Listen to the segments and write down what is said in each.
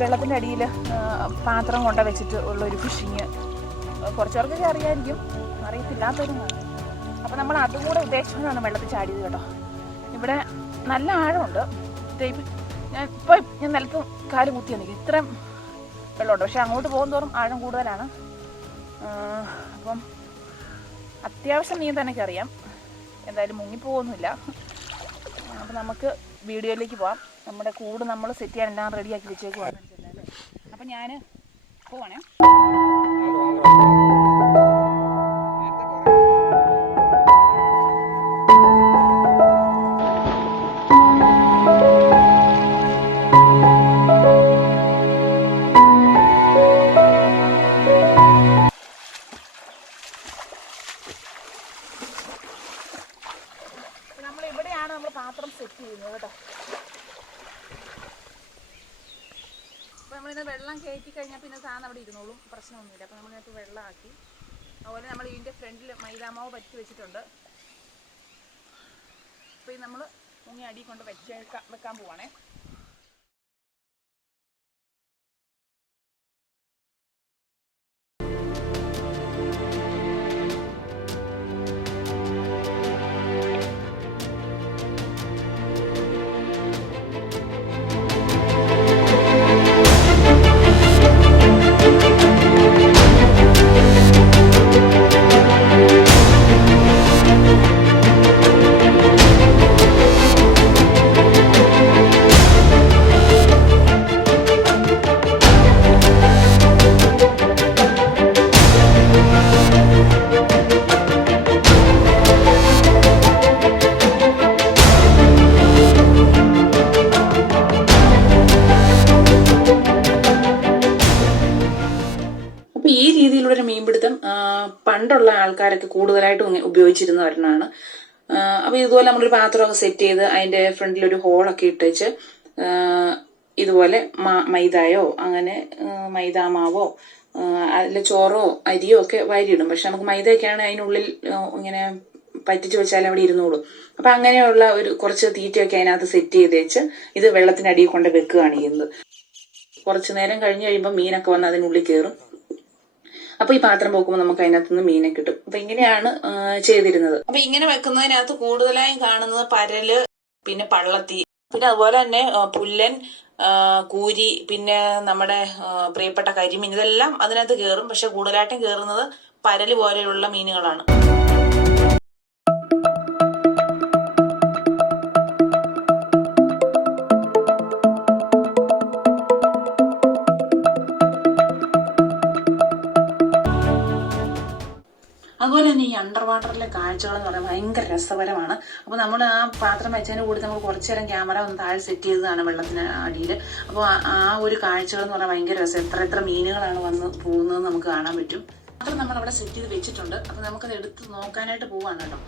വെള്ളത്തിൻ്റെ അടിയിൽ പാത്രം കൊണ്ട വെച്ചിട്ട് ഉള്ളൊരു ഫിഷിങ് കുറച്ചവർക്കൊക്കെ അറിയാമായിരിക്കും, അറിയത്തില്ലാത്തവരും കാണും. അപ്പോൾ നമ്മൾ അതും കൂടെ ഉദ്ദേശിച്ചുകൊണ്ടാണ് വെള്ളത്തിൽ ചാടിയത് കേട്ടോ. ഇവിടെ നല്ല ആഴമുണ്ട്. ഞാൻ നിലത്ത് കാല് കുത്തിയാണ് നിൽക്കും, ഇത്രയും വെള്ളമുണ്ട്. പക്ഷെ അങ്ങോട്ട് പോകും തോറും ആഴം കൂടുതലാണ്. അപ്പം അത്യാവശ്യം നീന്താനൊക്കെ അറിയാം, എന്തായാലും മുങ്ങിപ്പോകൊന്നുമില്ല. അപ്പം നമുക്ക് വീഡിയോയിലേക്ക് പോവാം. നമ്മുടെ കൂട് നമ്മൾ സെറ്റ് ചെയ്യാൻ എല്ലാം റെഡിയാക്കി വെച്ചേക്കുവാണ്. അപ്പം ഞാൻ പോവാണേ. നമ്മളിവിടെയാണ് നമ്മൾ പാത്രം സെറ്റ് ചെയ്യുന്നത് കേട്ടോ. അപ്പോൾ നമ്മളിന്ന് വെള്ളം കയറ്റി കഴിഞ്ഞാൽ പിന്നെ സാധനം അവിടെ ഇരുന്നോളും, പ്രശ്നമൊന്നുമില്ല. അപ്പോൾ നമ്മളിതിനകത്ത് വെള്ളമാക്കി. അതുപോലെ നമ്മൾ ഇതിൻ്റെ ഫ്രണ്ടിൽ മൈദാമാവ് പറ്റി വെച്ചിട്ടുണ്ട്. അപ്പോൾ ഇത് നമ്മൾ മുങ്ങി അടി കൊണ്ട് വെക്കാൻ പോവാണേ. ഈ രീതിയിലുള്ളൊരു മീൻപിടുത്തം പണ്ടുള്ള ആൾക്കാരൊക്കെ കൂടുതലായിട്ടും ഉപയോഗിച്ചിരുന്ന ഒരെണ്ണമാണ്. അപ്പൊ ഇതുപോലെ നമ്മളൊരു പാത്രമൊക്കെ സെറ്റ് ചെയ്ത് അതിന്റെ ഫ്രണ്ടിൽ ഒരു ഹോളൊക്കെ ഇട്ടേച്ച് ഇതുപോലെ മൈദയോ അങ്ങനെ മൈദാമാവോ അതിൽ ചോറോ അരിയോ ഒക്കെ വാരിയിടും. പക്ഷെ നമുക്ക് മൈദയൊക്കെയാണ് അതിനുള്ളിൽ ഇങ്ങനെ പറ്റിച്ച് വെച്ചാൽ അവിടെ ഇരുന്നോളൂ. അപ്പൊ അങ്ങനെയുള്ള ഒരു കുറച്ച് തീറ്റയൊക്കെ അതിനകത്ത് സെറ്റ് ചെയ്ത് വെച്ച് ഇത് വെള്ളത്തിനടിയിൽ കൊണ്ട് വെക്കുകയാണ് ചെയ്യുന്നത്. കുറച്ചു നേരം കഴിഞ്ഞ് കഴിയുമ്പോൾ മീനൊക്കെ വന്ന് അതിനുള്ളിൽ കയറും. അപ്പൊ ഈ പാത്രം പോക്കുമ്പോൾ നമുക്ക് അതിനകത്തുനിന്ന് മീനെ കിട്ടും. അപ്പൊ ഇങ്ങനെയാണ് ചെയ്തിരുന്നത്. അപ്പൊ ഇങ്ങനെ വെക്കുന്നതിനകത്ത് കൂടുതലായും കാണുന്നത് പരല്, പിന്നെ പള്ളത്തി, പിന്നെ അതുപോലെ തന്നെ പുല്ലൻ, കൂരി, പിന്നെ നമ്മുടെ പ്രിയപ്പെട്ട കരിമീൻ, ഇതെല്ലാം അതിനകത്ത് കയറും. പക്ഷെ കൂടുതലായിട്ടും കയറുന്നത് പരല് പോലെയുള്ള മീനുകളാണ്. അതുപോലെ അതുപോലെ തന്നെ ഈ അണ്ടർ വാട്ടറിലെ കാഴ്ചകൾ എന്ന് പറയുന്നത് ഭയങ്കര രസകരമാണ്. അപ്പോൾ നമ്മൾ ആ പാത്രം വെച്ചതിന് കൂടി നമ്മൾ കുറച്ചു നേരം ക്യാമറ ഒന്ന് താഴെ സെറ്റ് ചെയ്തതാണ് വെള്ളത്തിന് അടിയിൽ. അപ്പോൾ ആ ഒരു കാഴ്ചകൾ എന്ന് പറഞ്ഞാൽ ഭയങ്കര രസം. എത്ര മീനുകളാണ് വന്ന് പോകുന്നത് നമുക്ക് കാണാൻ പറ്റും. പാത്രം നമ്മൾ അവിടെ സെറ്റ് ചെയ്ത് വെച്ചിട്ടുണ്ട്. അപ്പോൾ നമുക്കത് എടുത്ത് നോക്കാനായിട്ട് പോവാണ് കേട്ടോ.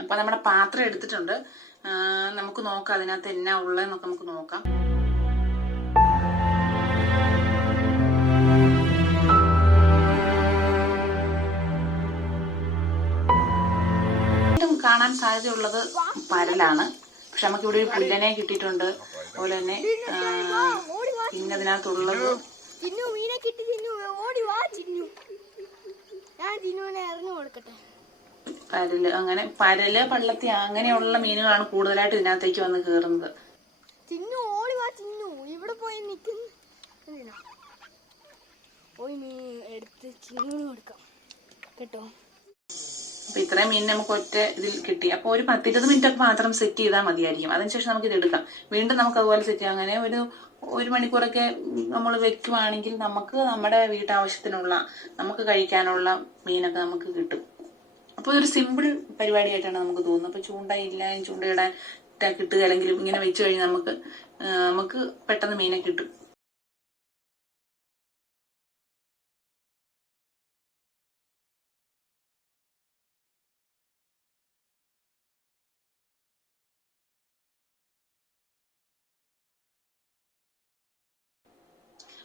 അപ്പം നമ്മുടെ പാത്രം എടുത്തിട്ടുണ്ട്. നമുക്ക് നോക്കാം അതിനകത്ത് എന്നാ ഉള്ളതെന്നൊക്കെ നമുക്ക് നോക്കാം. കാണാൻ സാധ്യതയുള്ളത് പരലാണ്. പക്ഷെ നമുക്കിവിടെ ഒരു പുല്ലനെ കിട്ടിയിട്ടുണ്ട്. അതുപോലെ തന്നെ പിന്നെ അതിനകത്തുള്ളത് പരല്. അങ്ങനെ പരല്, പള്ളത്തി അങ്ങനെയുള്ള മീനുകളാണ് കൂടുതലായിട്ട് ഇതിനകത്തേക്ക് വന്ന് കേറുന്നത്. അപ്പൊ ഇത്രയും മീൻ നമുക്ക് ഒറ്റ ഇതിൽ കിട്ടി. അപ്പൊ ഒരു 10-20 മിനിറ്റ് ഒക്കെ മാത്രം സെറ്റ് ചെയ്താൽ മതിയായിരിക്കും. അതിനുശേഷം നമുക്ക് ഇത് എടുക്കാം. വീണ്ടും നമുക്ക് അതുപോലെ സെറ്റ് ചെയ്യാം. അങ്ങനെ ഒരു മണിക്കൂറൊക്കെ നമ്മൾ വെക്കുവാണെങ്കിൽ നമുക്ക് നമ്മുടെ വീട്ടാവശ്യത്തിനുള്ള, നമുക്ക് കഴിക്കാനുള്ള മീനൊക്കെ നമുക്ക് കിട്ടും. അപ്പോൾ ഇതൊരു സിമ്പിൾ പരിപാടിയായിട്ടാണ് നമുക്ക് തോന്നുന്നത്. അപ്പോൾ ചൂണ്ടയിടാൻ കിട്ടുക, അല്ലെങ്കിൽ ഇങ്ങനെ വെച്ച് കഴിഞ്ഞാൽ നമുക്ക് പെട്ടെന്ന് മീനെ കിട്ടും.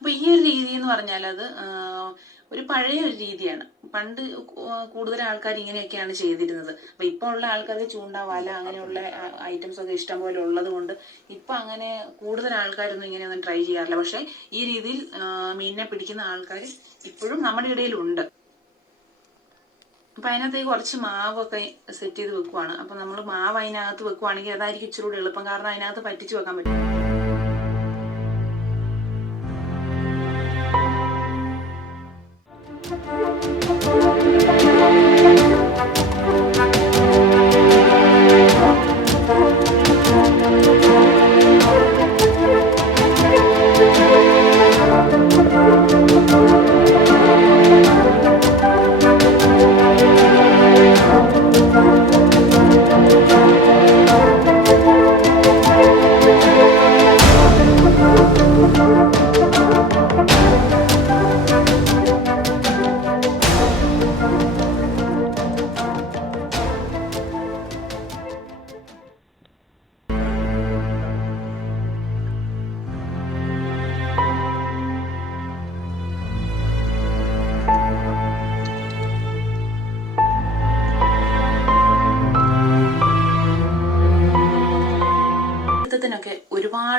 അപ്പൊ ഈ ഒരു രീതി എന്ന് പറഞ്ഞാൽ അത് ഒരു പഴയ ഒരു രീതിയാണ്. പണ്ട് കൂടുതൽ ആൾക്കാർ ഇങ്ങനെയൊക്കെയാണ് ചെയ്തിരുന്നത്. അപ്പൊ ഇപ്പൊ ഉള്ള ആൾക്കാർക്ക് ചൂണ്ട, വല അങ്ങനെയുള്ള ഐറ്റംസ് ഒക്കെ ഇഷ്ടം പോലെ ഉള്ളത് കൊണ്ട് ഇപ്പൊ അങ്ങനെ കൂടുതൽ ആൾക്കാരൊന്നും ഇങ്ങനെയൊന്നും ട്രൈ ചെയ്യാറില്ല. പക്ഷെ ഈ രീതിയിൽ മീനിനെ പിടിക്കുന്ന ആൾക്കാർ ഇപ്പോഴും നമ്മുടെ ഇടയിലുണ്ട്. അപ്പൊ അതിനകത്തേക്ക് കുറച്ച് മാവൊക്കെ സെറ്റ് ചെയ്ത് വെക്കുവാണ്. അപ്പൊ നമ്മൾ മാവ് അതിനകത്ത് വെക്കുവാണെങ്കിൽ അതായിരിക്കും ഇച്ചിരി കൂടി എളുപ്പം. കാരണം അതിനകത്ത് പറ്റിച്ചു വെക്കാൻ പറ്റും.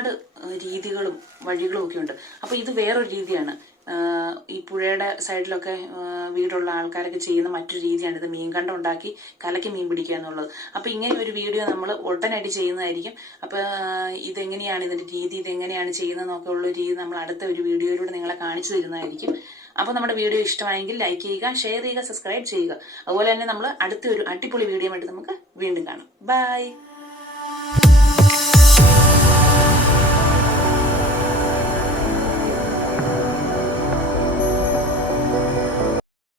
ഒരുപാട് രീതികളും വഴികളും ഒക്കെ ഉണ്ട്. അപ്പൊ ഇത് വേറൊരു രീതിയാണ്. ഈ പുഴയുടെ സൈഡിലൊക്കെ വീടുള്ള ആൾക്കാരൊക്കെ ചെയ്യുന്ന മറ്റൊരു രീതിയാണ് ഇത് മീൻകണ്ടം ഉണ്ടാക്കി കലക്കി മീൻ പിടിക്കുക എന്നുള്ളത്. അപ്പൊ ഇങ്ങനെ ഒരു വീഡിയോ നമ്മൾ ഉടനടി ചെയ്യുന്നതായിരിക്കും. അപ്പൊ ഇതെങ്ങനെയാണ് ഇതിന്റെ രീതി, ഇതെങ്ങനെയാണ് ചെയ്യുന്നതെന്നൊക്കെ ഉള്ള രീതി നമ്മൾ അടുത്ത ഒരു വീഡിയോയിലൂടെ നിങ്ങളെ കാണിച്ചു തരുന്നതായിരിക്കും. അപ്പൊ നമ്മുടെ വീഡിയോ ഇഷ്ടമായെങ്കിൽ ലൈക്ക് ചെയ്യുക, ഷെയർ ചെയ്യുക, സബ്സ്ക്രൈബ് ചെയ്യുക. അതുപോലെ തന്നെ നമ്മൾ അടുത്ത ഒരു അടിപൊളി വീഡിയോ ആയിട്ട് നമുക്ക് വീണ്ടും കാണാം. ബൈ.